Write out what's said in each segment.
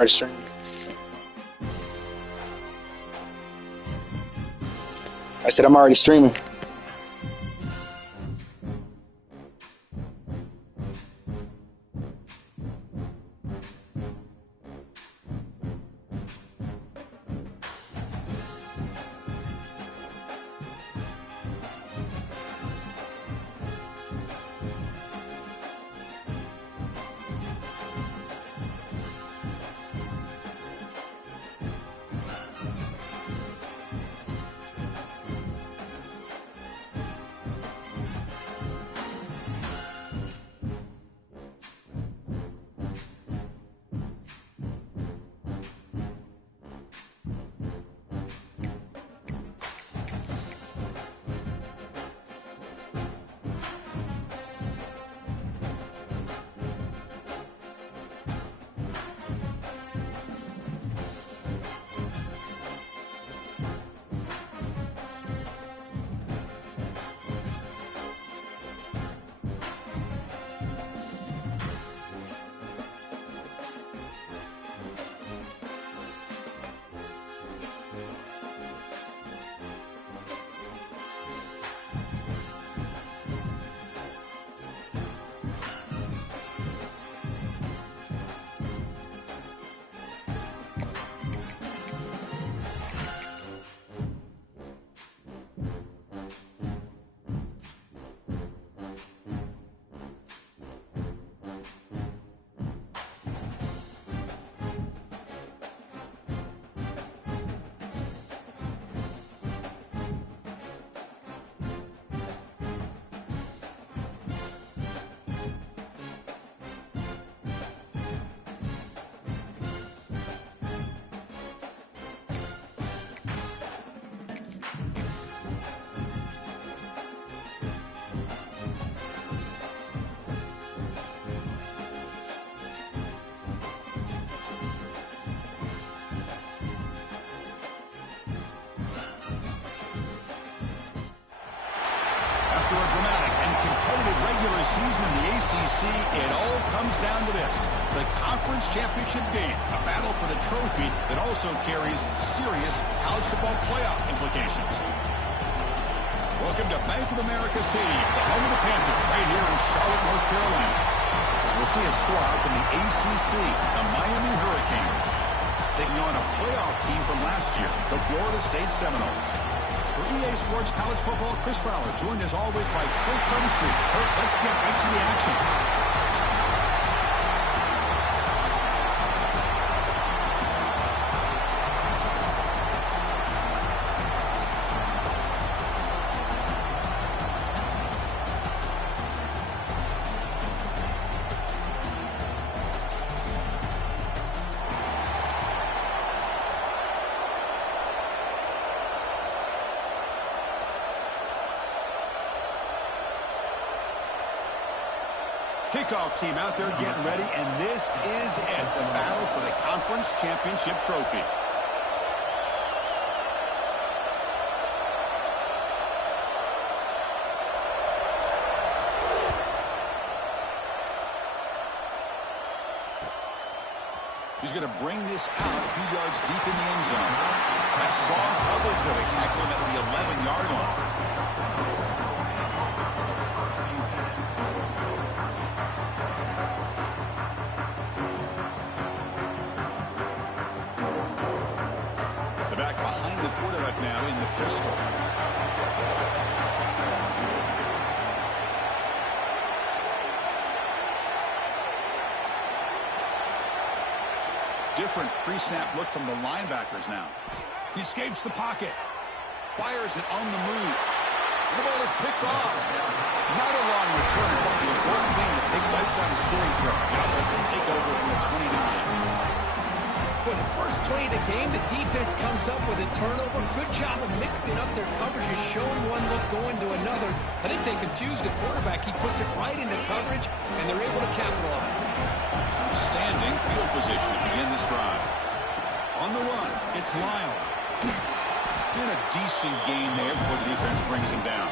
Registering. I said I'm already streaming. After a dramatic and competitive regular season in the ACC, it all comes down to this: the conference championship game, a battle for the trophy that also carries serious college football playoff implications. Welcome to Bank of America Stadium, the home of the Panthers, right here in Charlotte, North Carolina. As we'll see a squad from the ACC, the Miami Hurricanes, taking on a playoff team from last year, the Florida State Seminoles. For EA Sports College Football, Chris Fowler, joined as always by Kurt Clemstree. Kurt, let's get right to the action. Kickoff team out there getting ready, and this is it, the battle for the conference championship trophy. He's going to bring this out a few yards deep in the end zone. That's strong coverage, though. They tackle him at the 11-yard line. Now in the pistol. Different pre-snap look from the linebackers now. He escapes the pocket. Fires it on the move. The ball is picked off. Not a long return, but the important thing, the big wipes on the scoring throw. The offense will take over from the 29. For the first play of the game, the defense comes up with a turnover. Good job of mixing up their coverages, showing one look, going to another. I think they confused the quarterback. He puts it right into coverage, and they're able to capitalize. Outstanding field position to begin this drive. On the run, it's Lyle. And a decent gain there before the defense brings him down.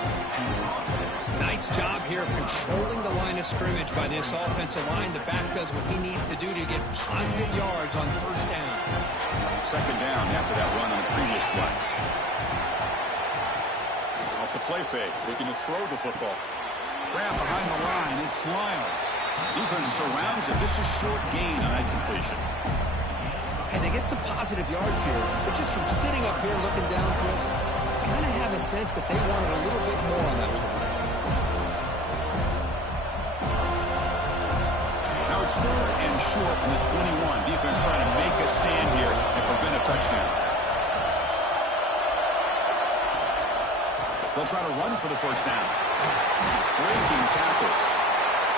Nice job here of controlling the line of scrimmage by this offensive line. The back does what he needs to do to get positive yards on first down. Second down after that run on the previous play. Off the play fake, looking to throw the football. Grab behind the line, it's Lyle. Defense surrounds him, just a short gain on that completion. And they get some positive yards here, but just from sitting up here looking down, Chris, I kind of have a sense that they wanted a little bit more on that play. Now it's 3rd and short in the 21. Defense trying to make a stand here and prevent a touchdown. They'll try to run for the first down. Breaking tackles.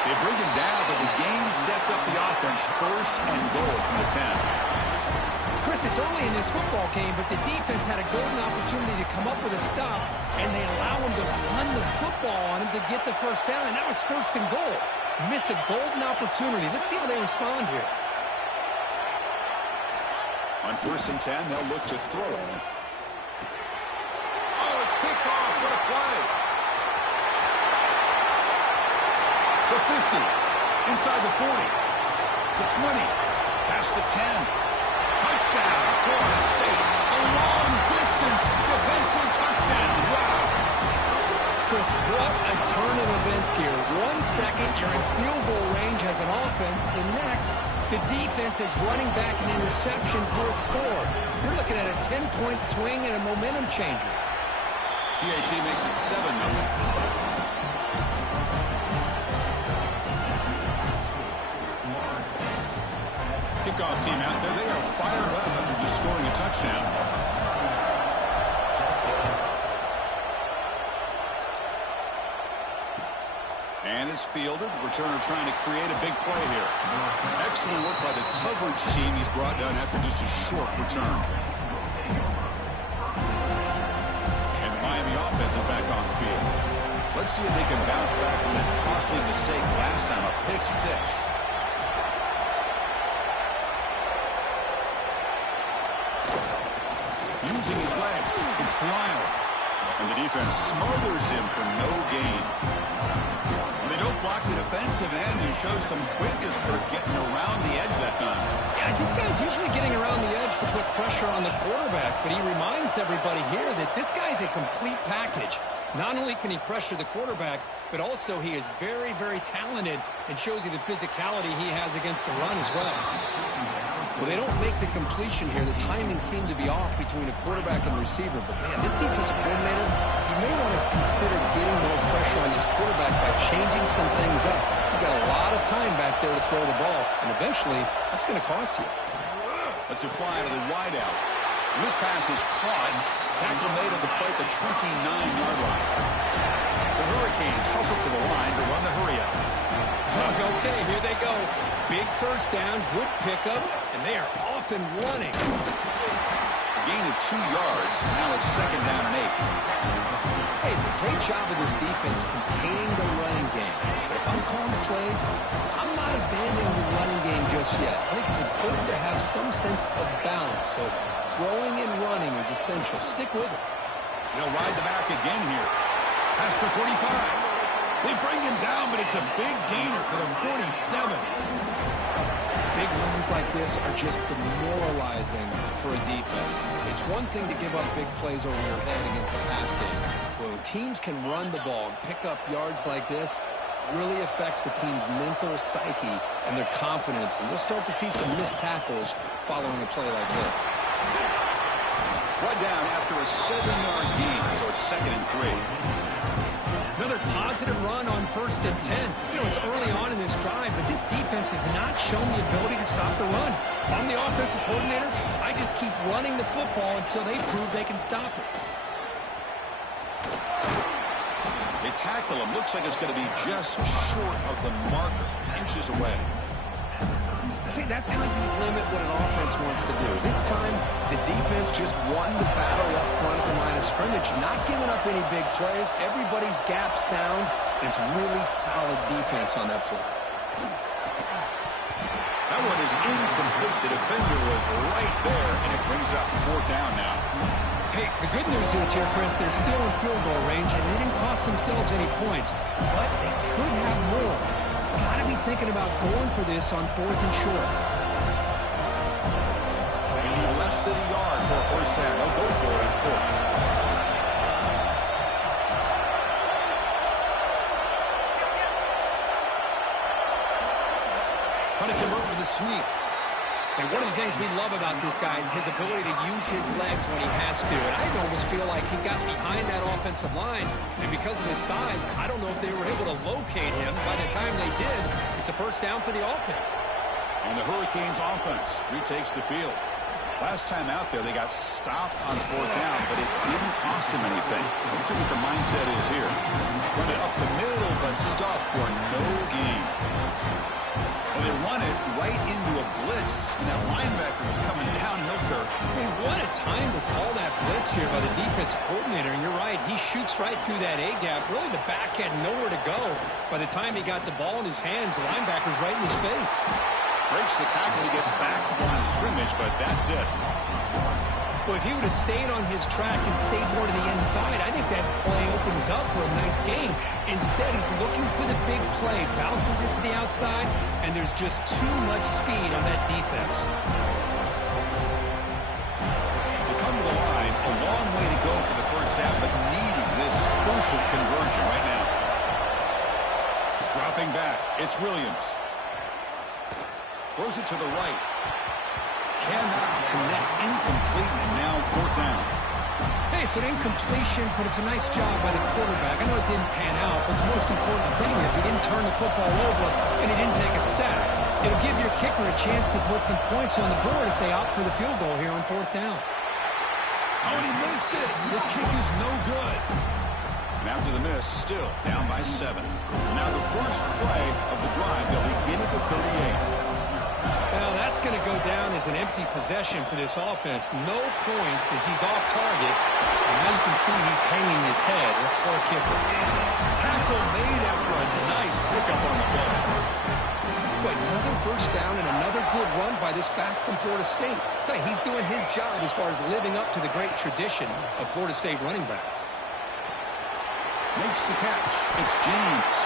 They bring him down, but the game sets up the offense 1st and goal from the 10. Chris, it's early in this football game, but the defense had a golden opportunity to come up with a stop, and they allow him to run the football on him to get the first down, and now it's 1st and goal. Missed a golden opportunity. Let's see how they respond here. On 1st and 10, they'll look to throw it. Oh, it's picked off. What a play. The 50. Inside the 40. The 20. Past the 10. Touchdown, Florida State. A long-distance defensive touchdown. Wow. Chris, what a turn of events here. 1 second, you're in field goal range as an offense. The next, the defense is running back an interception for a score. You're looking at a 10-point swing and a momentum changer. PAT makes it 7-0. Kickoff team out there. They are fired up after just scoring a touchdown. And it's fielded. Returner trying to create a big play here. Excellent work by the coverage team he's brought down after just a short return. And the Miami offense is back on the field. Let's see if they can bounce back from that costly mistake last time, a pick 6. Using his legs, it's Lyle. And the defense smothers him for no gain. And they don't block the defensive end and show some quickness for getting around the edge that time. Yeah, this guy's usually getting around the edge to put pressure on the quarterback, but he reminds everybody here that this guy's a complete package. Not only can he pressure the quarterback, but also he is very, very talented and shows you the physicality he has against the run as well. Well, they don't make the completion here. The timing seemed to be off between a quarterback and receiver. But, man, this defensive coordinator, he may want to consider getting more pressure on his quarterback by changing some things up. You've got a lot of time back there to throw the ball, and eventually that's going to cost you. That's a fly to the wideout. And this pass is caught. Tackle made on the play at the 29-yard line. The Hurricanes hustle to the line to run the hurry up. Okay, here they go. Big first down, good pickup, and they are off and running. Gain of 2 yards. Now it's 2nd down and 8. Hey, it's a great job of this defense containing the running game. But if I'm calling the plays, I'm not abandoning the running game just yet. I think it's important to have some sense of balance. So throwing and running is essential. Stick with it. They'll ride the back again here. Past the 45. They bring him down, but it's a big gainer for the 47. Big runs like this are just demoralizing for a defense. It's one thing to give up big plays over your head against the pass game. When teams can run the ball and pick up yards like this, it really affects the team's mental psyche and their confidence. And you'll start to see some missed tackles following a play like this. Brought down after a 7-yard gain, so it's 2nd and 3. Another positive run on 1st and 10. You know, it's early on in this drive, but this defense has not shown the ability to stop the run. If I'm the offensive coordinator, I just keep running the football until they prove they can stop it. They tackle him. Looks like it's going to be just short of the marker, inches away. See, that's how you limit what an offense wants to do. This time, the defense just won the battle up front at the line of scrimmage, not giving up any big plays. Everybody's gap sound. It's really solid defense on that play. That one is incomplete. The defender was right there, and it brings up 4th down now. Hey, the good news is here, Chris, they're still in field goal range, and they didn't cost themselves any points. But they could have more. Got to be thinking about going for this on 4th and short. Maybe less than a yard for a first down. They'll go for it. Trying to convert for the sweep. And one of the things we love about this guy is his ability to use his legs when he has to. And I almost feel like he got behind that offensive line, and because of his size, I don't know if they were able to locate him. By the time they did, it's a first down for the offense. And the Hurricanes offense retakes the field. Last time out there, they got stopped on 4th down, but it didn't cost him anything. Let's see what the mindset is here. Run it up the middle, but stuff for no gain. Well, they run it right into a blitz, and that linebacker was coming downhill, Kirk. Man, what a time to call that blitz here by the defensive coordinator. And you're right, he shoots right through that A-gap. Really, the back had nowhere to go. By the time he got the ball in his hands, the linebacker's right in his face. Breaks the tackle to get back to the line of scrimmage, but that's it. Well, if he would have stayed on his track and stayed more to the inside, I think that play opens up for a nice gain. Instead, he's looking for the big play, bounces it to the outside, and there's just too much speed on that defense. They come to the line, a long way to go for the first down, but needing this crucial conversion right now. Dropping back, it's Williams. Throws it to the right. Cannot connect. Incomplete, and now 4th down. Hey, it's an incompletion, but it's a nice job by the quarterback. I know it didn't pan out, but the most important thing is he didn't turn the football over and he didn't take a sack. It'll give your kicker a chance to put some points on the board if they opt for the field goal here on 4th down. Oh, and he missed it. The kick is no good. And after the miss, still down by 7. Now the first play of the drive, they'll begin at the 38. Well, that's going to go down as an empty possession for this offense. No points as he's off target. And now you can see he's hanging his head. Poor kicker. Tackle made after a nice pickup on the play. But another first down and another good run by this back from Florida State. I tell you, he's doing his job as far as living up to the great tradition of Florida State running backs. Makes the catch. It's James.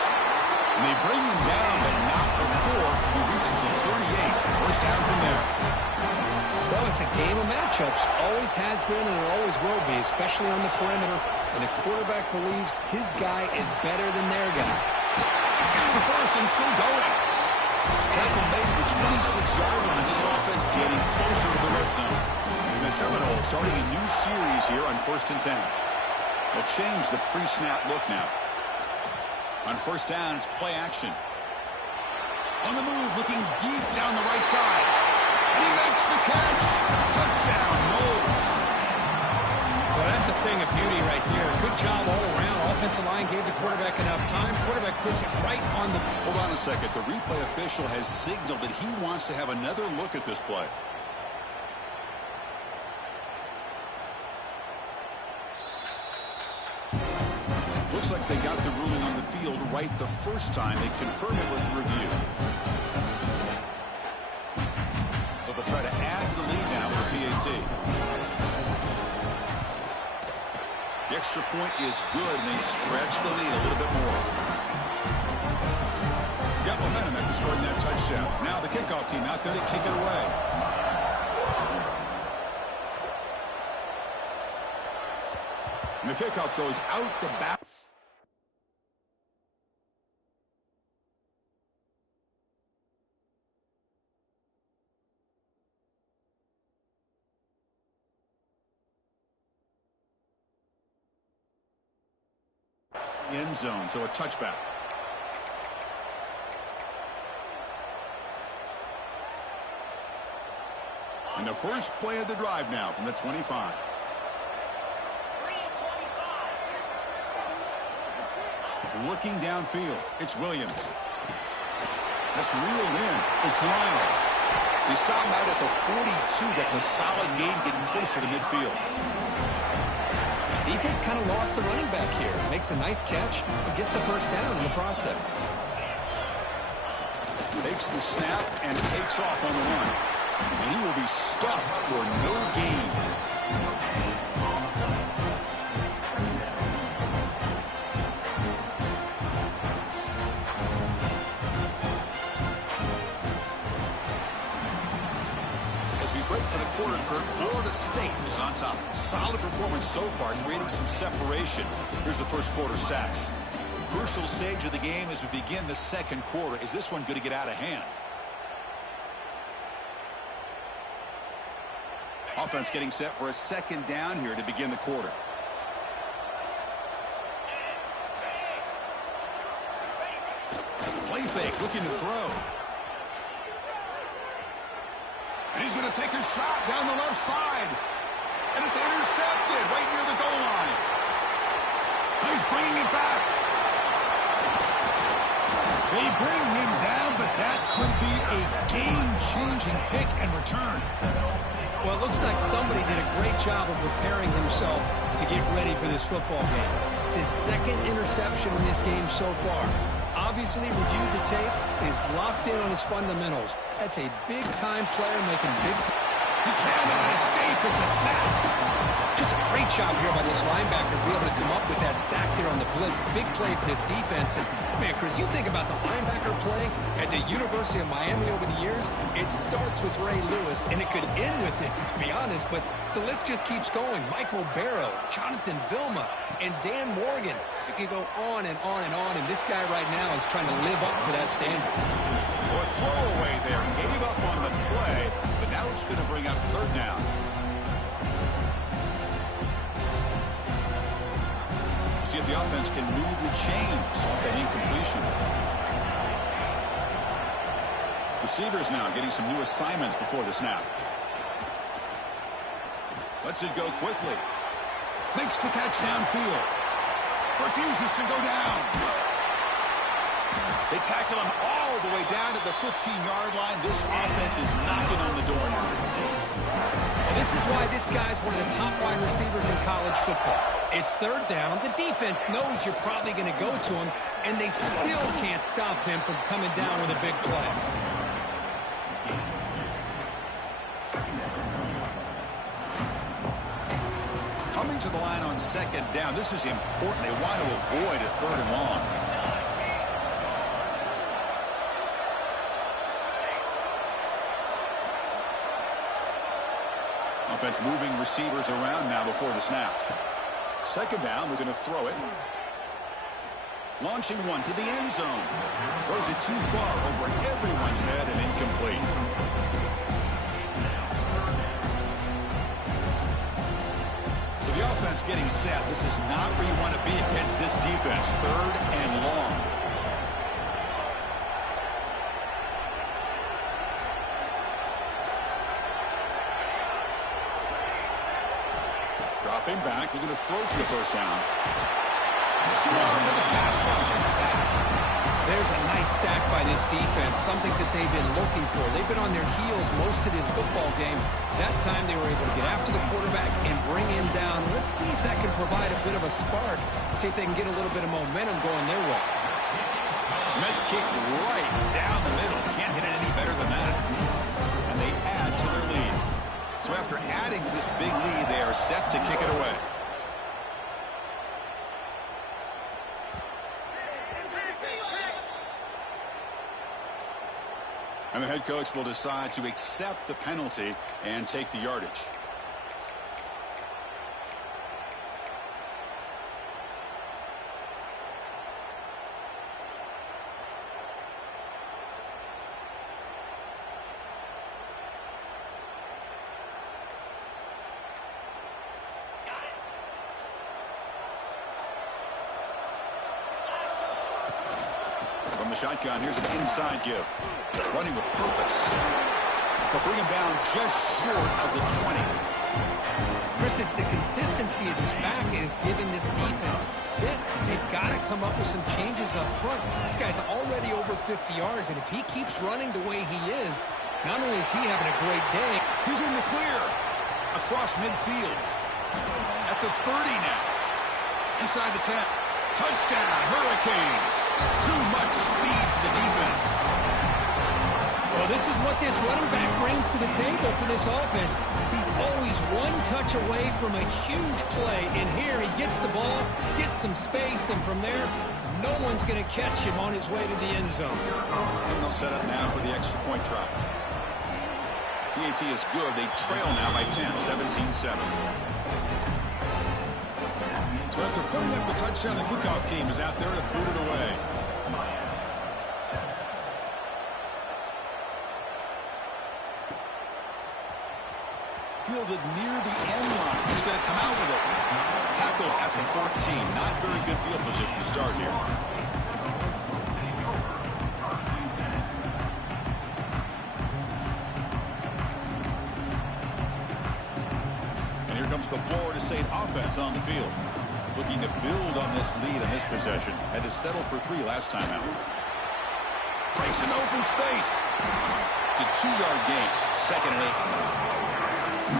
And they bring him down, but not before he reaches the 38. First down from there. Well, it's a game of matchups. Always has been and it always will be, especially on the perimeter. And the quarterback believes his guy is better than their guy. He's got the first and still going. Tackle made at the 26-yard line. This offense getting closer to the red zone. And the Seminoles starting a new series here on 1st and 10. They'll change the pre-snap look now. On first down, it's play action. On the move, looking deep down the right side. And he makes the catch. Touchdown, Knowles. Well, that's a thing of beauty right there. Good job all around. Offensive line gave the quarterback enough time. Quarterback puts it right on the... Hold on a second. The replay official has signaled that he wants to have another look at this play. Looks like they got the ruling on the field right the first time. They confirm it with the review. So they'll try to add to the lead now with a PAT. The extra point is good, and they stretch the lead a little bit more. Got momentum after scoring that touchdown. Now the kickoff team out there to kick it away. And the kickoff goes out the back. End zone, so a touchback. And the first play of the drive now from the 25. Looking downfield, it's Williams. That's reeled in. It's Lyle. They stop him out at the 42. That's a solid gain, getting closer to midfield. Defense kind of lost the running back here. Makes a nice catch, but gets the first down in the process. Takes the snap and takes off on the run. And he will be stuffed for no gain. solid performance so far, creating some separation. Here's the first quarter stats. Crucial stage of the game as we begin the second quarter. Is this one going to get out of hand? Offense getting set for a second down here to begin the quarter. Play fake, looking to throw. And he's going to take a shot down the left side. And it's intercepted right near the goal line. And he's bringing it back. They bring him down, but that could be a game-changing pick and return. Well, it looks like somebody did a great job of preparing himself to get ready for this football game. It's his second interception in this game so far. Obviously reviewed the tape, is locked in on his fundamentals. That's a big-time player making big-time. He cannot escape. It's a sack. Just a great job here by this linebacker to be able to come up with that sack there on the blitz. Big play for this defense. And, man, Chris, you think about the linebacker play at the University of Miami over the years, it starts with Ray Lewis, and it could end with it, to be honest. But the list just keeps going. Michael Barrow, Jonathan Vilma, and Dan Morgan. You could go on and on and on, and this guy right now is trying to live up to that standard. Well, throwaway there. Gave up on the play, but now it's going to bring up third down. See if the offense can move the chains off that incompletion. Receivers now getting some new assignments before the snap. Lets it go quickly. Makes the catch downfield. Refuses to go down. They tackle him all the way down to the 15-yard line. This offense is knocking on the door now. Well, this is why this guy's one of the top wide receivers in college football. It's third down. The defense knows you're probably going to go to him, and they still can't stop him from coming down with a big play. Coming to the line on second down. This is important. They want to avoid a third and long. Offense moving receivers around now before the snap. Second down, we're going to throw it. Launching one to the end zone. Throws it too far over everyone's head and incomplete. So the offense getting set. This is not where you want to be against this defense. Third and long. Dropping back, they're going to throw for the first down. Small to the pass rush, a sack. There's a nice sack by this defense, something that they've been looking for. They've been on their heels most of this football game. That time they were able to get after the quarterback and bring him down. Let's see if that can provide a bit of a spark. See if they can get a little bit of momentum going their way. Med kick right down the middle. Can't hit it any better than that. And they add to their lead. So after adding to this big lead, they are set to kick it away. And the head coach will decide to accept the penalty and take the yardage. From the shotgun, here's an inside give. Running with purpose. They'll bring him down just short of the 20. Chris, it's the consistency of his back is giving this defense fits. They've got to come up with some changes up front. This guy's already over 50 yards, and if he keeps running the way he is, not only is he having a great day. He's in the clear. Across midfield. At the 30 now. Inside the 10. Touchdown, Hurricanes. Too much speed for the defense. Well, this is what this running back brings to the table for this offense. He's always one touch away from a huge play. And here he gets the ball, gets some space, and from there, no one's going to catch him on his way to the end zone. And they'll set up now for the extra point try. PAT is good. They trail now by 10, 17-7. After putting up the touchdown, the kickoff team is out there to boot it away. Fielded near the end line. He's going to come out with it. Tackle at the 14. Not very good field position to start here. And here comes the Florida State offense on the field. Looking to build on this lead in this possession. Had to settle for 3 last time out. Breaks into open space. It's a 2-yard gain. 2nd and 8.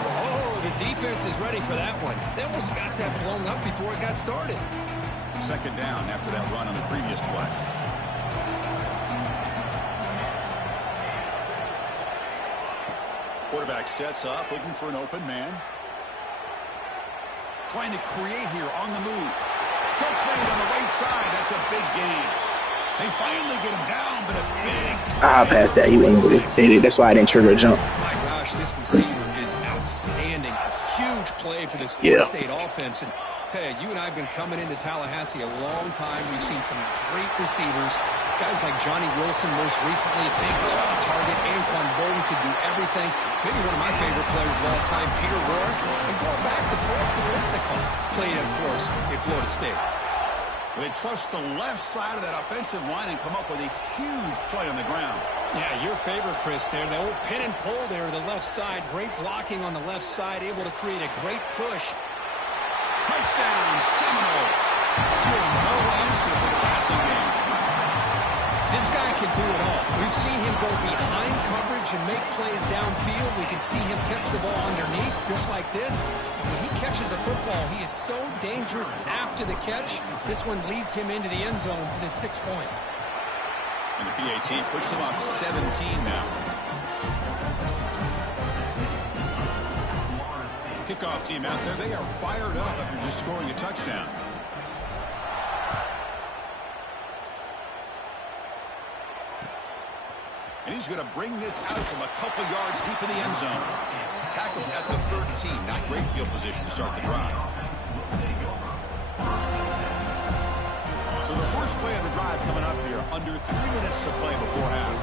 Oh, the defense is ready for that one. They almost got that blown up before it got started. 2nd down after that run on the previous play. Quarterback sets up, looking for an open man. Trying to create here on the move. Catch made on the right side. That's a big gain. They finally get him down, but a big... I'll pass that. He went with it. That's why I didn't trigger a jump. My gosh, this receiver is outstanding. A huge play for this Florida State offense. And Ted, you and I have been coming into Tallahassee a long time. We've seen some great receivers. Guys like Johnny Wilson, most recently, big target. Anquan Bolden could do everything. Maybe one of my favorite players of all time, Peter Rourke. And going back to Fred Biletnikoff, played, of course, in Florida State. They trust the left side of that offensive line and come up with a huge play on the ground. Yeah, your favorite, Chris, there. The old pin and pull there to the left side. Great blocking on the left side, able to create a great push. Touchdown, Seminoles. Still no answer for the passing game. This guy can do it all. We've seen him go behind coverage and make plays downfield. We can see him catch the ball underneath, just like this. And when he catches a football, he is so dangerous after the catch. This one leads him into the end zone for the 6 points. And the PAT puts him up 17 now. Kickoff team out there, they are fired up after just scoring a touchdown. And he's going to bring this out from a couple yards deep in the end zone. Tackled at the 13. Not great field position to start the drive. So the first play of the drive coming up here. Under 3 minutes to play before half.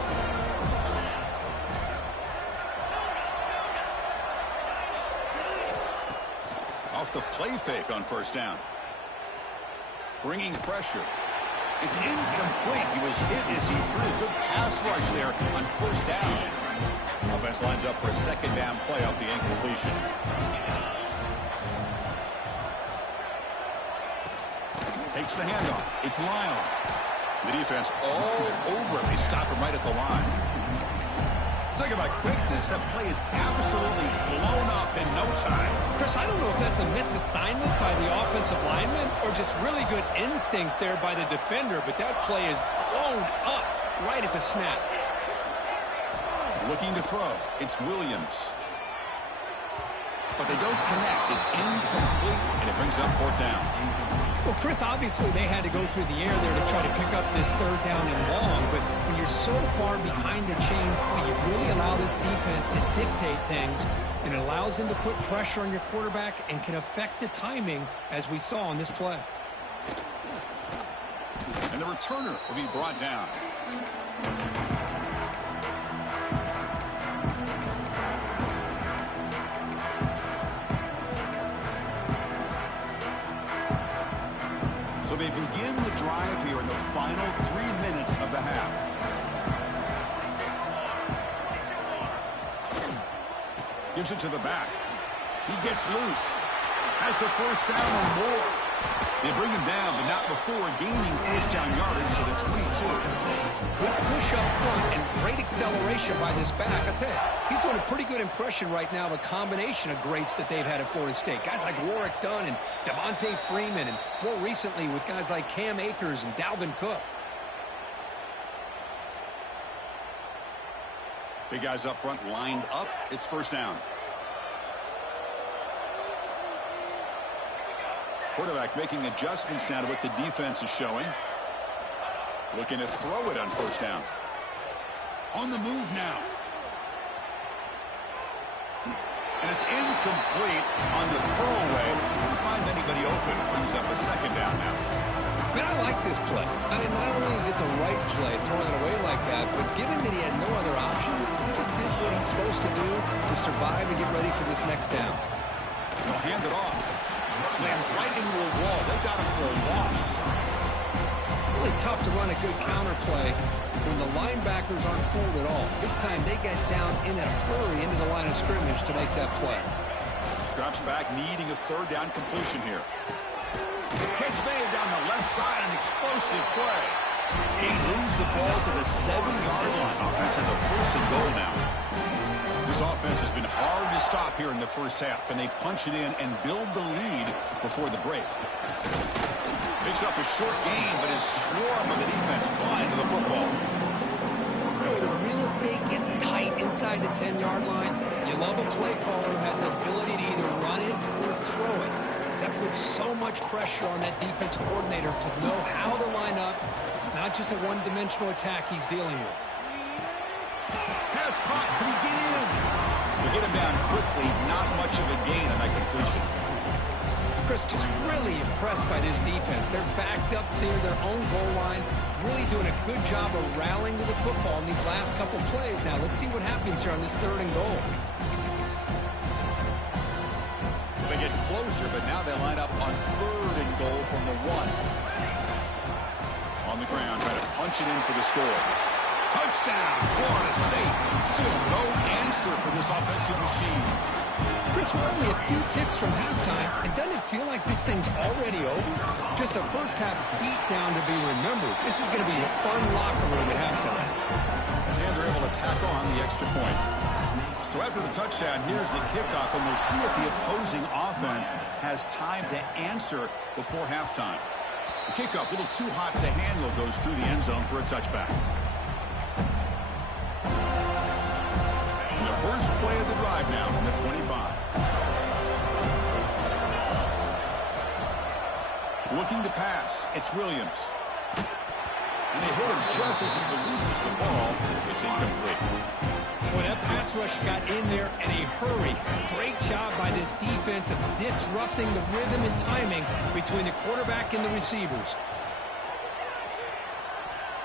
Off the play fake on 1st down. Bringing pressure. It's incomplete. He was hit as he threw a good pass rush there on 1st down. Offense lines up for a 2nd down play off the incompletion. Takes the handoff. It's Lyle. The defense all over it. They stop him right at the line. Talking about quickness, that play is absolutely blown up in no time. Chris, I don't know if that's a misassignment by the offensive lineman or just really good instincts there by the defender, but that play is blown up right at the snap. Looking to throw. It's Williams. But they don't connect. It's incomplete, and it brings up 4th down. Well, Chris, obviously they had to go through the air there to try to pick up this 3rd down and long, but when you're so far behind the chains, boy, you really allow this defense to dictate things, and it allows them to put pressure on your quarterback and can affect the timing, as we saw on this play. And the returner will be brought down. So they begin the drive here in the final 3 minutes of the half. Gives it to the back. He gets loose. Has the 1st down and more. They bring him down, but not before gaining 1st down yardage to the 22. Good push up front and great acceleration by this back. I tell you, he's doing a pretty good impression right now of a combination of greats that they've had at Florida State. Guys like Warwick Dunn and Devontae Freeman, and more recently with guys like Cam Akers and Dalvin Cook. Big guys up front lined up. It's 1st down. Quarterback making adjustments now to what the defense is showing. Looking to throw it on 1st down. On the move now. And it's incomplete on the throwaway. Didn't find anybody open. Brings up a 2nd I like this play. Not only is it the right play, throwing it away like that, but given that he had no other option, he just did what he's supposed to do to survive and get ready for this next down. They'll hand it off. Slams right into a wall. They got him for a loss. Really tough to run a good counter play when the linebackers aren't fooled at all. This time they get down in a hurry into the line of scrimmage to make that play. Drops back, needing a third down completion here. Catch made down the left side, an explosive play. They lose the ball to the 7-yard line. Offense has a first and goal now. This offense has been hard to stop here in the first half. Can they punch it in and build the lead before the break? Picks up a short gain, but his swarm of the defense flying to the football. The real estate gets tight inside the 10-yard line. You love a play caller who has the ability to either run it or throw it. That puts so much pressure on that defensive coordinator to know how to line up. It's not just a one-dimensional attack he's dealing with. Pass caught. Can he get in? They get him down quickly. Not much of a gain on that completion. Chris, just really impressed by this defense. They're backed up near their own goal line, really doing a good job of rallying to the football in these last couple plays. Now, let's see what happens here on this 3rd and goal. They get closer, but now they line up on 3rd and goal from the 1. On the ground, trying to punch it in for the score. Touchdown, Florida State. Still no answer for this offensive machine. Chris, we're only a few ticks from halftime, and doesn't it feel like this thing's already over? Just a first-half beatdown to be remembered. This is going to be a fun locker room at halftime. And they're able to tack on the extra point. So after the touchdown, here's the kickoff, and we'll see if the opposing offense has time to answer before halftime. The kickoff, a little too hot to handle, goes through the end zone for a touchback. And the first play of the drive now from the 25. Looking to pass, it's Williams. And they hit him just as he releases the ball. It's incomplete. Well, that pass rush got in there in a hurry. Great job by this defense of disrupting the rhythm and timing between the quarterback and the receivers.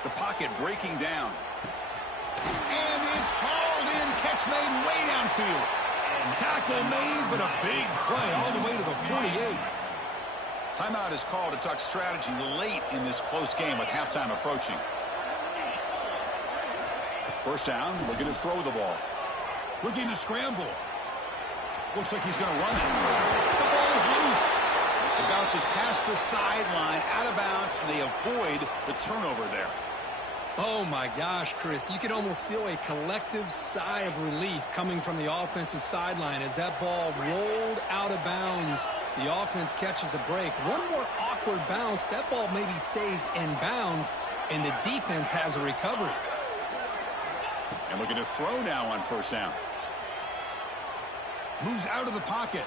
The pocket breaking down. And it's hauled in. Catch made way downfield. Tackle made, but a big play all the way to the 48. Timeout is called to talk strategy late in this close game with halftime approaching. First down, looking to throw the ball. Looking to scramble. Looks like he's going to run it. The ball is loose. It bounces past the sideline, out of bounds, and they avoid the turnover there. Oh, my gosh, Chris. You can almost feel a collective sigh of relief coming from the offensive sideline as that ball rolled out of bounds. The offense catches a break. One more awkward bounce. That ball maybe stays in bounds, and the defense has a recovery. And looking to throw now on first down. Moves out of the pocket.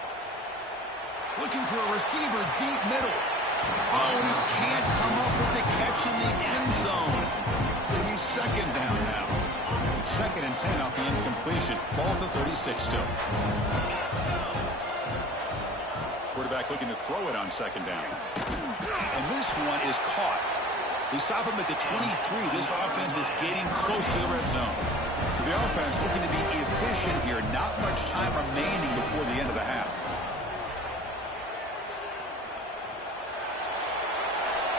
Looking for a receiver deep middle. Oh, he can't come up with the catch in the end zone. It's going to be second down now. 2nd and 10 off the incompletion. Ball to 36 still. Quarterback looking to throw it on second down. And this one is caught. They stop him at the 23. This offense is getting close to the red zone. So the offense looking to be efficient here. Not much time remaining before the end of the half.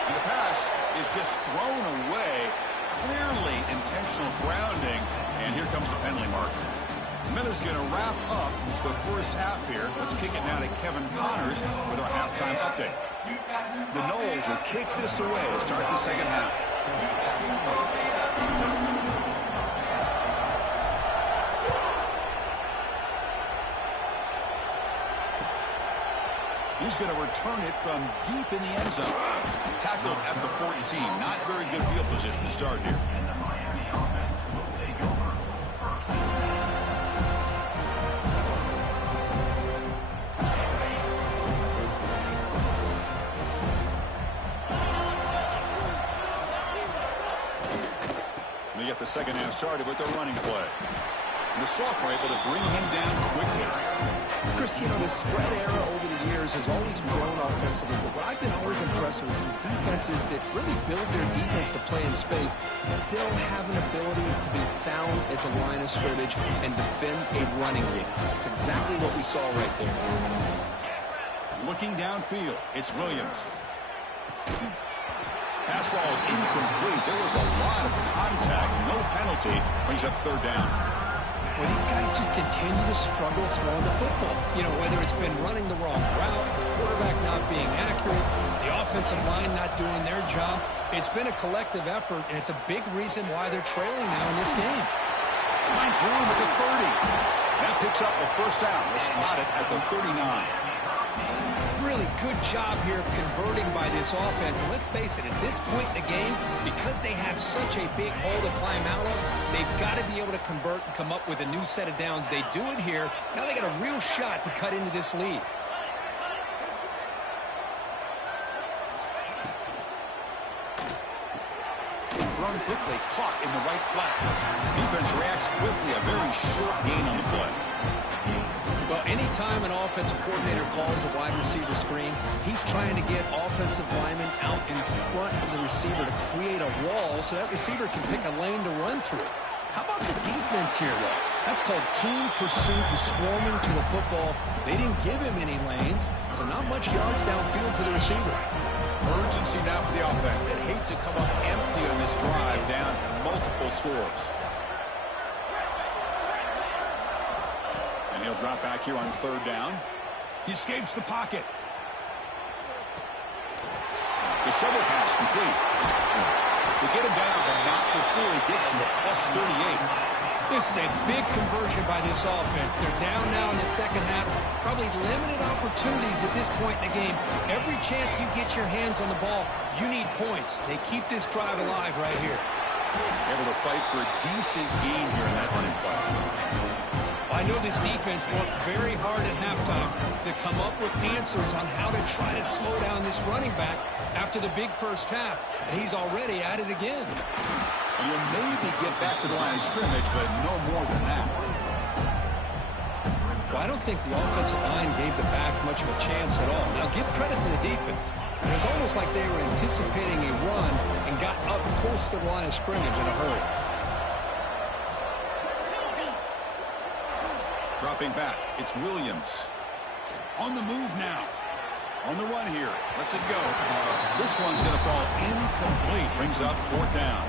And the pass is just thrown away. Clearly intentional grounding. And here comes the penalty mark. Miller's going to wrap up the first half here. Let's kick it now to Kevin Connors with our halftime update. The Noles will kick this away to start the second half. He's going to return it from deep in the end zone. Tackled at the 14. Not very good field position to start here. They get the second half started with their running play. And the Soft were able to bring him down quickly. Chris, you know, the spread era over the years has always grown offensively, but what I've been always impressed with defenses that really build their defense to play in space still have an ability to be sound at the line of scrimmage and defend a running game. It's exactly what we saw right there. Looking downfield, it's Williams. Pass ball is incomplete. There was a lot of contact. No penalty. Brings up third down. Well, these guys just continue to struggle throwing the football. You know, whether it's been running the wrong route, the quarterback not being accurate, the offensive line not doing their job. It's been a collective effort, and it's a big reason why they're trailing now in this game. Finds room at the 30. That picks up a first down. They spot it at the 39. Really good job here of converting by this offense. And let's face it, at this point in the game, because they have such a big hole to climb out of, they've got to be able to convert and come up with a new set of downs. They do it here. Now they got a real shot to cut into this lead. Thrown quickly, caught in the right flat. Defense reacts quickly. A very short gain on the play. Well, anytime an offensive coordinator calls a wide receiver screen, he's trying to get offensive linemen out in front of the receiver to create a wall so that receiver can pick a lane to run through. How about the defense here, though? That's called team pursuit, the swarming to the football. They didn't give him any lanes, so not much yards downfield for the receiver. Urgency now for the offense that hate to come up empty on this drive, down multiple scores. And he'll drop back here on third down. He escapes the pocket. The shovel pass complete. They get him down, but not before he gets to the plus 38. This is a big conversion by this offense. They're down now in the second half. Probably limited opportunities at this point in the game. Every chance you get your hands on the ball, you need points. They keep this drive alive right here. Able to fight for a decent gain here in that running play. I know this defense worked very hard at halftime to come up with answers on how to try to slow down this running back after the big first half, and he's already at it again. And you'll maybe get back to the line of scrimmage, but no more than that. Well, I don't think the offensive line gave the back much of a chance at all. Now, give credit to the defense. It was almost like they were anticipating a run and got up close to the line of scrimmage in a hurry. Dropping back, it's Williams. On the move now. On the run here. Lets it go. This one's going to fall incomplete. Brings up fourth down.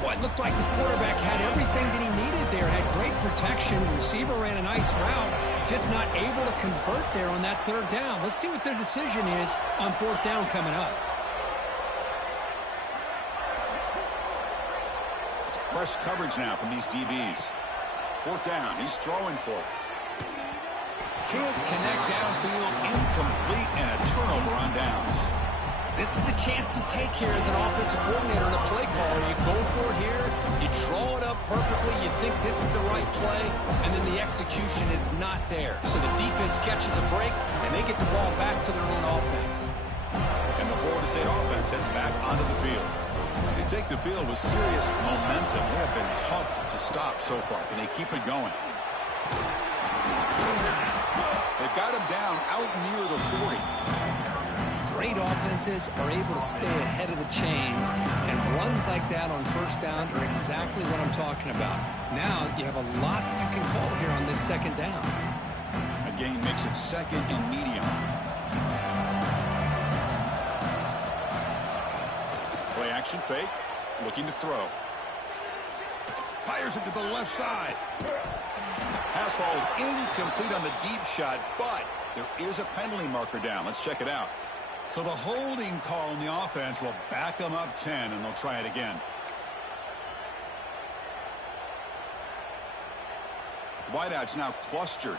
Well, it looked like the quarterback had everything that he needed there. Had great protection. The receiver ran a nice route. Just not able to convert there on that third down. Let's see what their decision is on fourth down coming up. It's press coverage now from these DBs. Fourth down. He's throwing for it. Can't connect downfield. Incomplete and a turnover on downs. This is the chance you take here as an offensive coordinator and a play caller. You go for it here. You draw it up perfectly. You think this is the right play, and then the execution is not there. So the defense catches a break, and they get the ball back to their own offense. And the Florida State offense heads back onto the field. They take the field with serious momentum. They have been tough to stop so far. Can they keep it going? They've got him down out near the 40. Great offenses are able to stay ahead of the chains, and runs like that on first down are exactly what I'm talking about. Now you have a lot that you can call here on this second down. Again, makes it second and medium. Play action fake, looking to throw. Fires it to the left side. Pass ball is incomplete on the deep shot, but there is a penalty marker down. Let's check it out. So the holding call on the offense will back them up 10, and they'll try it again. Wideouts now clustered.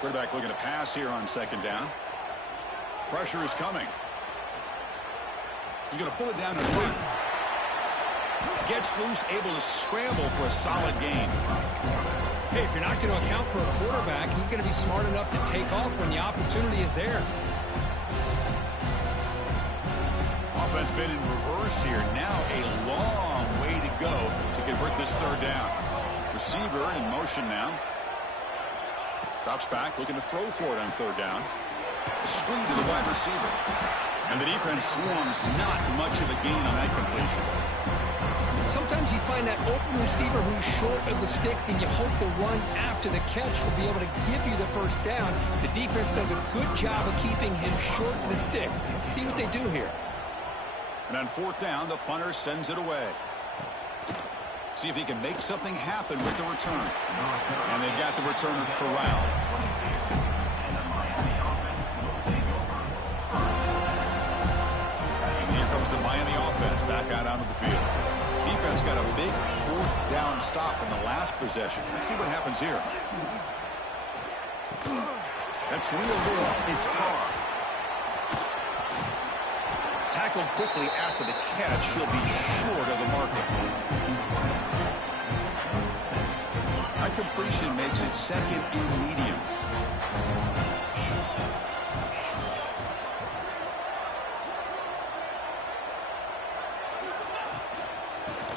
Quarterback looking to pass here on second down. Pressure is coming. He's going to pull it down and run. Gets loose, able to scramble for a solid gain. Hey, if you're not going to account for a quarterback, he's going to be smart enough to take off when the opportunity is there. Offense been in reverse here. Now a long way to go to convert this third down. Receiver in motion now. Drops back, looking to throw for it on third down. Screen to the wide receiver. And the defense swarms, not much of a gain on that completion. Sometimes you find that open receiver who's short of the sticks, and you hope the run after the catch will be able to give you the first down. The defense does a good job of keeping him short of the sticks. Let's see what they do here. And on fourth down, the punter sends it away. See if he can make something happen with the return. And they've got the returner corralled. And here comes the Miami offense back out onto the field. Defense got a big fourth down stop in the last possession. Let's see what happens here. That's real good. It's Carr. Tackled quickly after the catch. He'll be short of the marker. That completion makes it second and medium.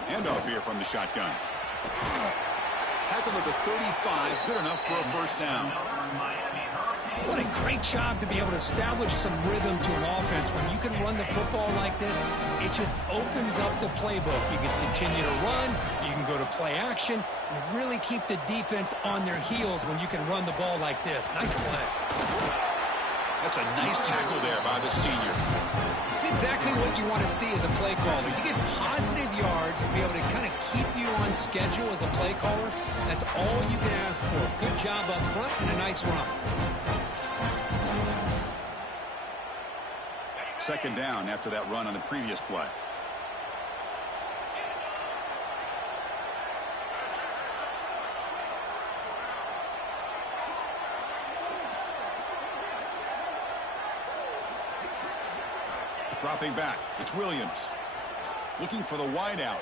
Handoff here from the shotgun. Tackled at the 35. Good enough for a first down. What a great job to be able to establish some rhythm to an offense. When you can run the football like this, it just opens up the playbook. You can continue to run. You can go to play action. You really keep the defense on their heels when you can run the ball like this. Nice play. That's a nice tackle there by the senior. It's exactly what you want to see as a play caller. You get positive yards to be able to kind of keep you on schedule as a play caller. That's all you can ask for. Good job up front and a nice run. Second down after that run on the previous play. Dropping back, it's Williams. Looking for the wideout.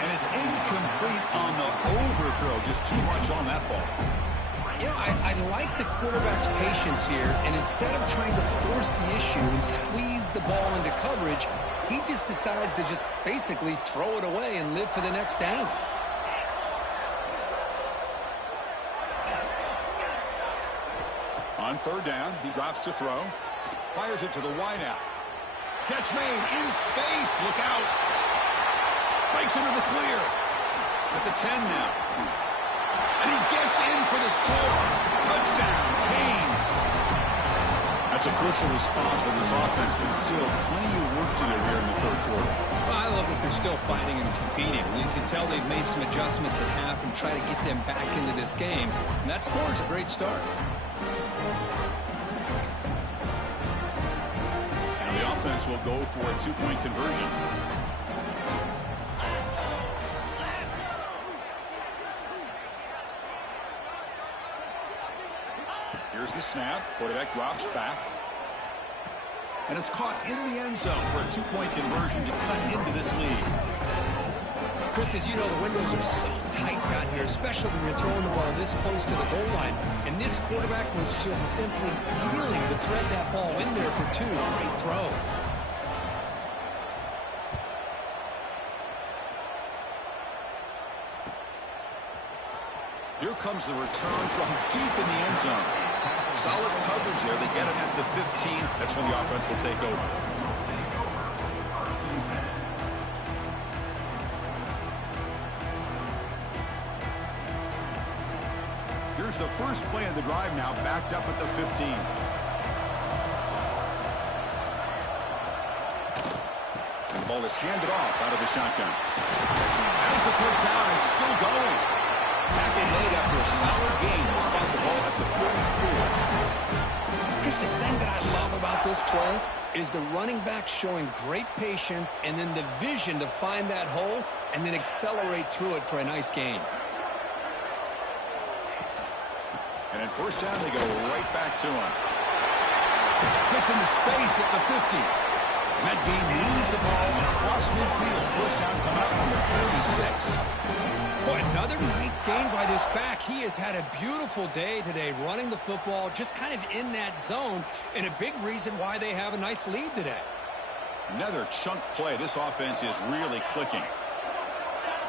And it's incomplete on the overthrow. Just too much on that ball. You know, I like the quarterback's patience here, and instead of trying to force the issue and squeeze the ball into coverage, he just decides to just basically throw it away and live for the next down. On third down, he drops to throw. Fires it to the wideout. Catch made in space. Look out. Breaks into the clear. At the 10 now. And he gets in for the score. Touchdown, Canes. That's a crucial response for this offense, but still plenty of work to do here in the third quarter. Well, I love that they're still fighting and competing. You can tell they've made some adjustments at half and try to get them back into this game. And that score is a great start. And the offense will go for a two-point conversion. Here's the snap. Quarterback drops back. And it's caught in the end zone for a two-point conversion to cut into this lead. Chris, as you know, the windows are so tight down here, especially when you're throwing the ball this close to the goal line. And this quarterback was just simply feeling to thread that ball in there for two. Great throw. Here comes the return from deep in the end zone. Solid coverage there. They get it at the 15. That's when the offense will take over. Here's the first play of the drive now, backed up at the 15. And the ball is handed off out of the shotgun. As the first down is still going. Tackle made after a solid gain. They'll spot the ball at the 34. Here's the thing that I love about this play is the running back showing great patience and then the vision to find that hole and then accelerate through it for a nice gain. And at first down, they go right back to him. Gets into space at the 50. And that game moves the ball across midfield. First down coming up from the 46. Boy, another nice game by this back. He has had a beautiful day today running the football, just kind of in that zone, and a big reason why they have a nice lead today. Another chunk play. This offense is really clicking.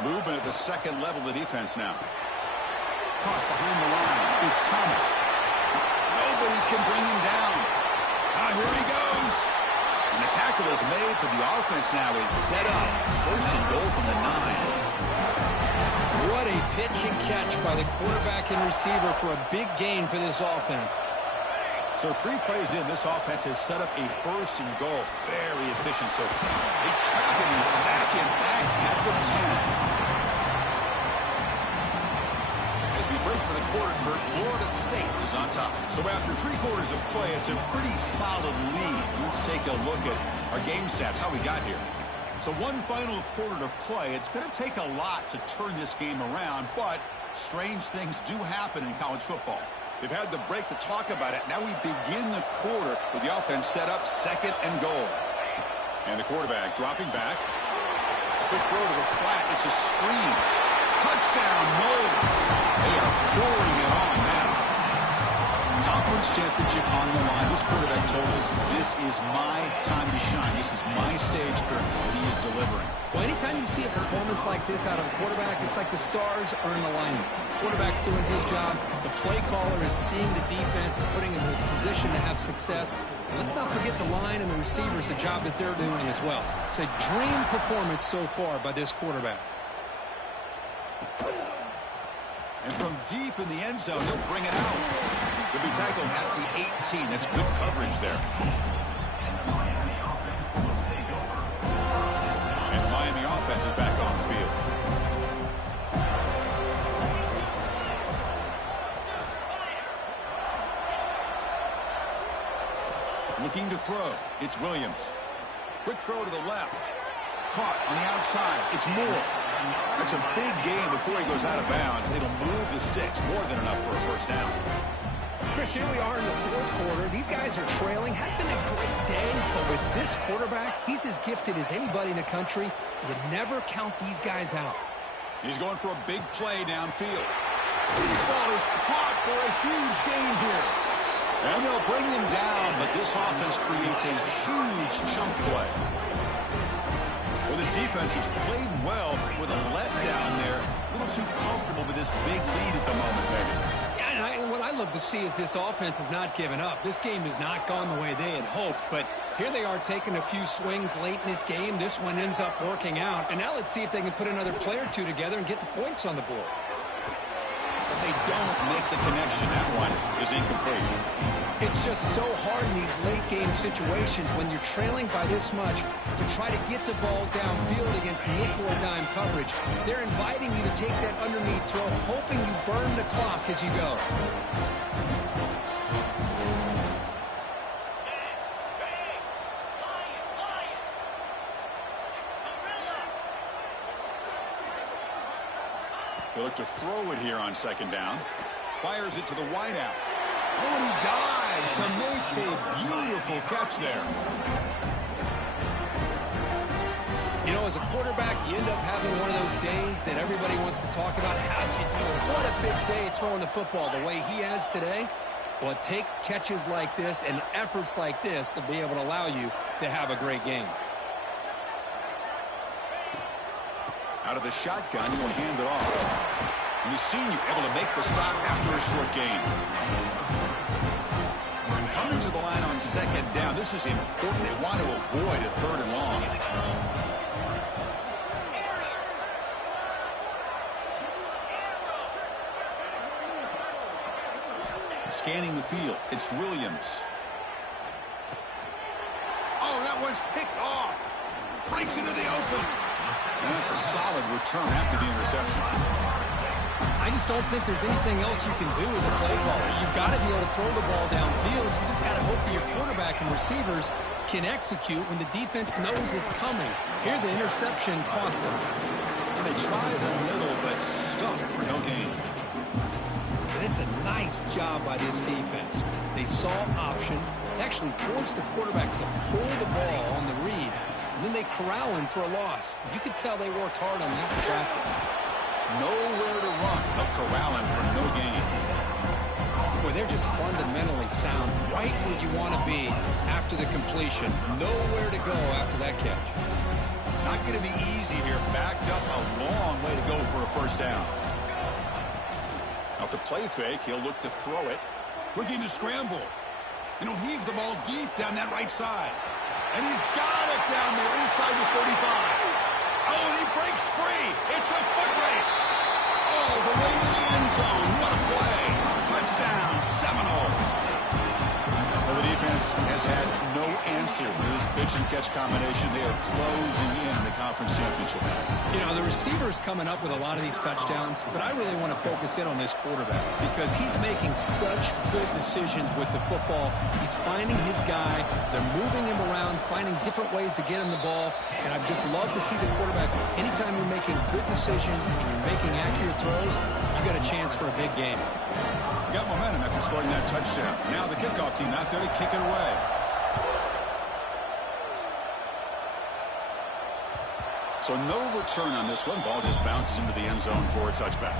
Movement at the second level of the defense now. Caught behind the line. It's Thomas. Nobody can bring him down. Here he goes. And the tackle is made, but the offense now is set up. First and goal from the 9. What a pitch and catch by the quarterback and receiver for a big gain for this offense. So 3 plays in, this offense has set up a first and goal. Very efficient. So they trap him and sack him back at the 10. As we break for the quarter, Kurt, Florida State is on top. So after 3 quarters of play, it's a pretty solid lead. Let's take a look at our game stats, how we got here. So 1 final quarter to play. It's going to take a lot to turn this game around, but strange things do happen in college football. They've had the break to talk about it. Now we begin the quarter with the offense set up second and goal. And the quarterback dropping back. Quick throw to the flat. It's a screen. Touchdown, Knowles. They are pouring it on now. Conference championship on the line. This quarterback told us, this is my time to shine. This is my stage, Kurt. He is delivering. Well, anytime you see a performance like this out of a quarterback, it's like the stars are in alignment. Quarterback's doing his job. The play caller is seeing the defense and putting him in a position to have success. And let's not forget the line and the receivers, the job that they're doing as well. It's a dream performance so far by this quarterback. And from deep in the end zone, he'll bring it out. He'll be tackled at the 18. That's good coverage there. And the Miami offense is back on the field. Looking to throw. It's Williams. Quick throw to the left. Caught on the outside. It's Moore. That's a big game before he goes out of bounds. It'll move the sticks. More than enough for a first down. Chris, here we are in the 4th quarter. These guys are trailing. Had been a great day, but with this quarterback, he's as gifted as anybody in the country. You never count these guys out. He's going for a big play downfield. The ball is caught for a huge gain here. And they'll bring him down, but this offense creates a huge chunk play. Well, this defense has played well with a letdown there. A little too comfortable with this big lead at the moment, maybe. Yeah, and what I love to see is this offense has not given up. This game has not gone the way they had hoped, but here they are taking a few swings late in this game. This one ends up working out, and now let's see if they can put another play or 2 together and get the points on the board. But they don't make the connection. That one is incomplete. It's just so hard in these late-game situations when you're trailing by this much to try to get the ball downfield against nickel or dime coverage. They're inviting you to take that underneath throw, hoping you burn the clock as you go. They look to throw it here on second down. Fires it to the wideout. Oh, and he dives to make a beautiful catch there. You know, as a quarterback, you end up having one of those days that everybody wants to talk about. How'd you do? What a big day throwing the football the way he has today. Well, it takes catches like this and efforts like this to be able to allow you to have a great game. Out of the shotgun, he'll hand it off. And the senior able to make the stop after a short gain. Coming to the line on second down. This is important. They want to avoid a 3rd and long. Scanning the field. It's Williams. Oh, that one's picked off. Breaks into the open. And that's a solid return after the interception. I just don't think there's anything else you can do as a play caller. You've got to be able to throw the ball downfield. You just got to hope that your quarterback and receivers can execute when the defense knows it's coming. Here, the interception cost them. And they try the middle, but stuck for no gain. But it's a nice job by this defense. They saw option, actually forced the quarterback to pull the ball on the read, and then they corral him for a loss. You could tell they worked hard on that in practice. Nowhere to run. They'll corral him for no gain. Boy, they're just fundamentally sound, right where you want to be after the completion. Nowhere to go after that catch. Not going to be easy here. Backed up a long way to go for a first down. After play fake, he'll look to throw it. Looking to scramble. And he'll heave the ball deep down that right side. And he's got it down there inside the 35. Oh, and he breaks free. It's a foot race. Oh, the way to the end zone. What a play. Touchdown, Seminoles. Well, the defense has had no answer to this pitch-and-catch combination. They are closing in the conference championship. You know, the receiver's coming up with a lot of these touchdowns, but I really want to focus in on this quarterback because he's making such good decisions with the football. He's finding his guy. They're moving him around, finding different ways to get him the ball, and I've just loved to see the quarterback. Anytime you're making good decisions and you're making accurate throws, you got a chance for a big game. Got momentum after scoring that touchdown. Now the kickoff team out there to kick it away. So no return on this one. Ball just bounces into the end zone for a touchback.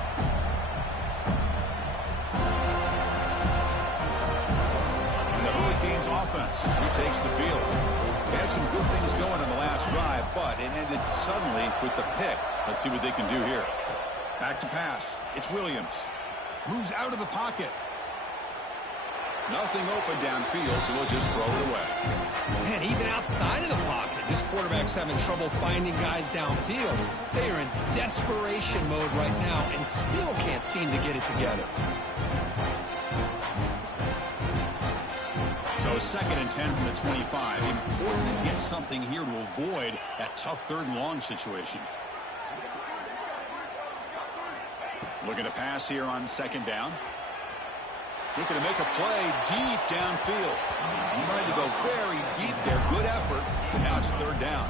And the Hurricanes offense retakes the field. They had some good things going on the last drive, but it ended suddenly with the pick. Let's see what they can do here. Back to pass. It's Williams. Moves out of the pocket. Nothing open downfield, so he'll just throw it away. Man, even outside of the pocket, this quarterback's having trouble finding guys downfield. They are in desperation mode right now and still can't seem to get it together. So 2nd and 10 from the 25. Important to get something here to avoid that tough 3rd and long situation. Looking to pass here on 2nd down. Looking to make a play deep downfield. Trying to go very deep there. Good effort. Now it's 3rd down.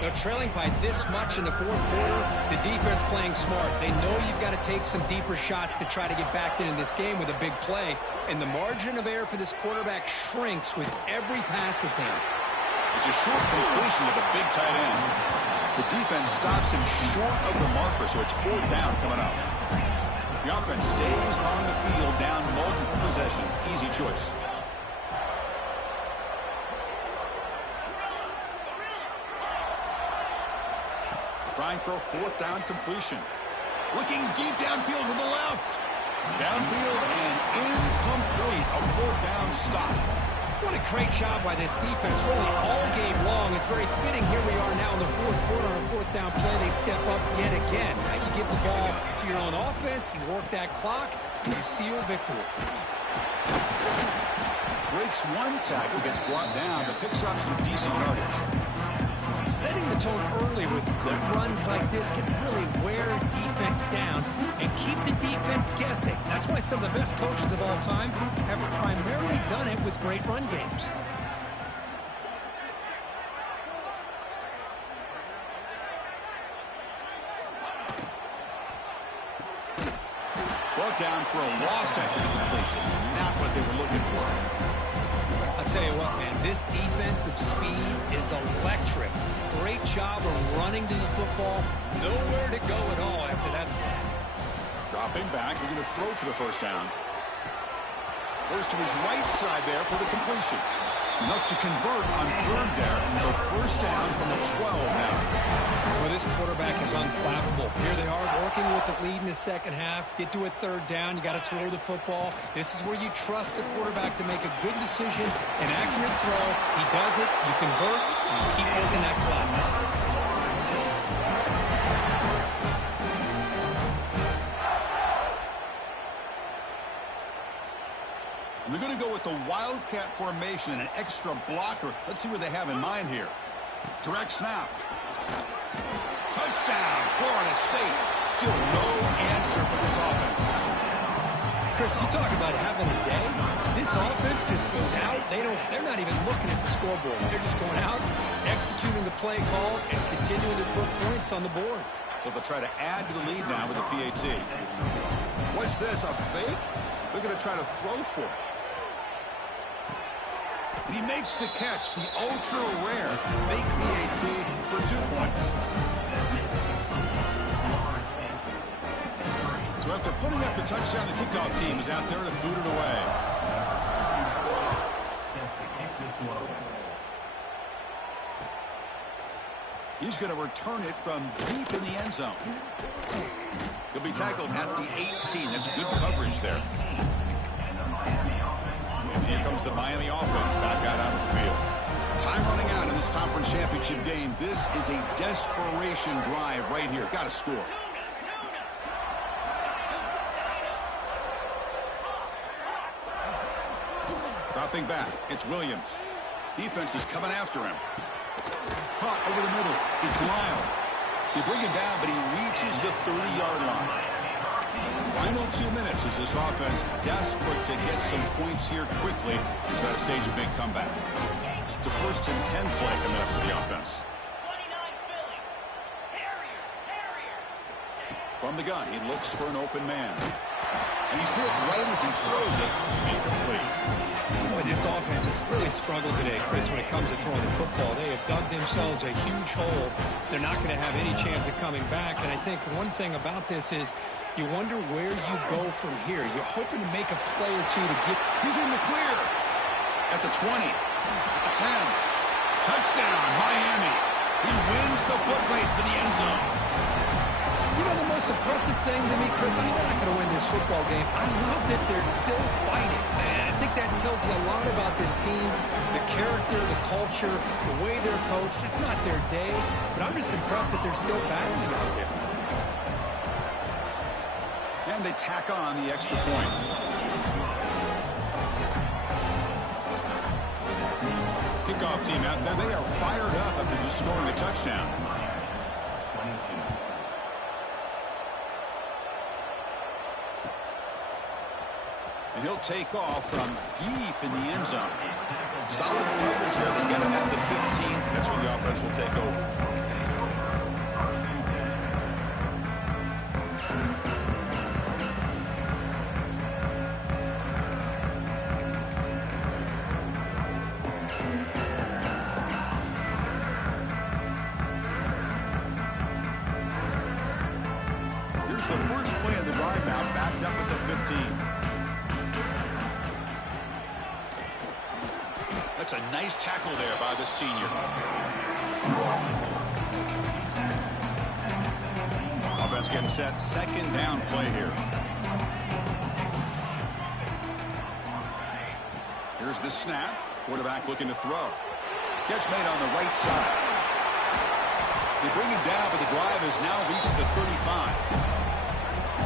They're trailing by this much in the 4th quarter. The defense playing smart. They know you've got to take some deeper shots to try to get back into this game with a big play. And the margin of error for this quarterback shrinks with every pass attempt. It's a short completion to the big tight end. The defense stops him short of the marker, so it's 4th down coming up. The offense stays on the field down multiple possessions. Easy choice. Trying for a 4th down completion. Looking deep downfield to the left. Downfield and incomplete. A 4th down stop. What a great job by this defense really all game long. It's very fitting. Here we are now in the 4th quarter on a 4th down play. They step up yet again. Now you give the ball to your own offense. You work that clock, and you seal victory. Breaks one tackle, gets brought down, but picks up some decent yardage. Setting the tone early with good runs like this can really wear a defense down and keep the defense guessing. That's why some of the best coaches of all time have primarily done it with great run games. Brought down for a loss after the completion. Not what they were looking for. I'll tell you what, man, this defensive speed is electric. Great job of running to the football. Nowhere to go at all after that throw. Dropping back, we're going to throw for the 1st down. Goes to his right side there for the completion. Enough to convert on 3rd there. So 1st down from the 12 now. Well, this quarterback is unflappable. Here they are working with the lead in the 2nd half. Get to a 3rd down. You got to throw the football. This is where you trust the quarterback to make a good decision, an accurate throw. He does it. You convert, and you keep working that clock. They're going to go with the Wildcat formation and an extra blocker. Let's see what they have in mind here. Direct snap. Touchdown, Florida State. Still no answer for this offense. Chris, you talk about having a day. This offense just goes out. They're not even looking at the scoreboard. They're just going out, executing the play call, and continuing to put points on the board. So they'll try to add to the lead now with a PAT. What's this, a fake? They're going to try to throw for it. And he makes the catch, the ultra-rare fake PAT for 2 points. So after putting up the touchdown, the kickoff team is out there to boot it away. He's going to return it from deep in the end zone. He'll be tackled at the 18. That's good coverage there. And here comes the Miami offense back out onto the field. Time running out in this conference championship game. This is a desperation drive right here. Got to score. Dropping back. It's Williams. Defense is coming after him. Caught over the middle. It's Lyle. You bring him down, but he reaches the 30-yard line. Final 2 minutes as this offense desperate to get some points here quickly to try to stage a big comeback. It's a 1st and 10 play coming up for the offense. From the gun, he looks for an open man. And he's hit right as he throws it. Incomplete. Boy, this offense has really struggled today, Chris, when it comes to throwing the football. They have dug themselves a huge hole. They're not going to have any chance of coming back. And I think one thing about this is you wonder where you go from here. You're hoping to make a play or two to get... He's in the clear. At the 20. At the 10. Touchdown, Miami. He wins the foot race to the end zone. You know, the most impressive thing to me, Chris, I mean, they're not going to win this football game. I love that they're still fighting. And I think that tells you a lot about this team, the character, the culture, the way they're coached. It's not their day, but I'm just impressed that they're still battling out there. And they tack on the extra point. Kickoff team out there. They are fired up after just scoring a touchdown. And he'll take off from deep in the end zone. Solid coverage there. They get him at the 15. That's where the offense will take over. Here's the first play of the drive now, backed up at the 15. That's a nice tackle there by the senior. Offense getting set. 2nd down play here. Here's the snap. Quarterback looking to throw. Catch made on the right side. They bring him down, but the drive has now reached the 35.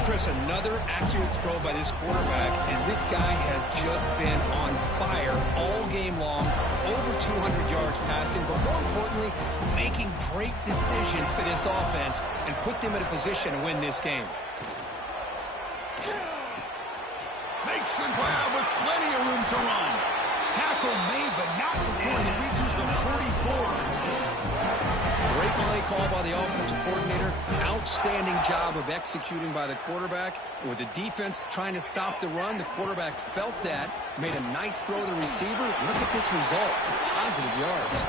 Chris, another accurate throw by this quarterback, and this guy has just been on fire all game long, over 200 yards passing, but more importantly, making great decisions for this offense and put them in a position to win this game. Makes the grab with plenty of room to run. Tackle made, but not before he reaches the 44. Great play call by the offensive coordinator. Outstanding job of executing by the quarterback. With the defense trying to stop the run, the quarterback felt that, made a nice throw to the receiver. Look at this result. Some positive yards.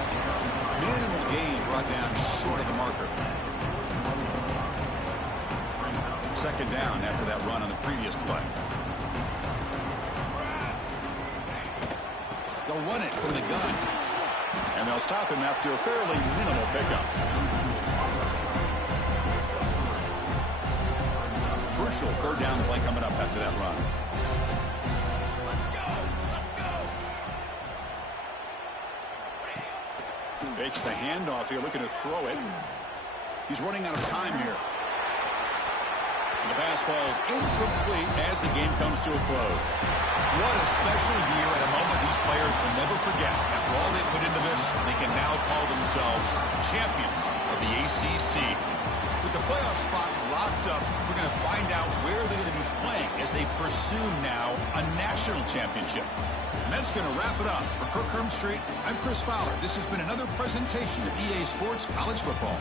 Minimal gain brought down short of the marker. 2nd down after that run on the previous play. They'll run it from the gun. And they'll stop him after a fairly minimal pickup. Crucial 3rd down play coming up after that run. Fakes the handoff here, looking to throw it. He's running out of time here. And the pass falls incomplete as the game comes to a close. What a special year and a moment these players will never forget. After all they put into this, they can now call themselves champions of the ACC. With the playoff spot locked up, we're going to find out where they're going to be playing as they pursue now a national championship. And that's going to wrap it up. For Kirk Street, I'm Chris Fowler. This has been another presentation of EA Sports College Football.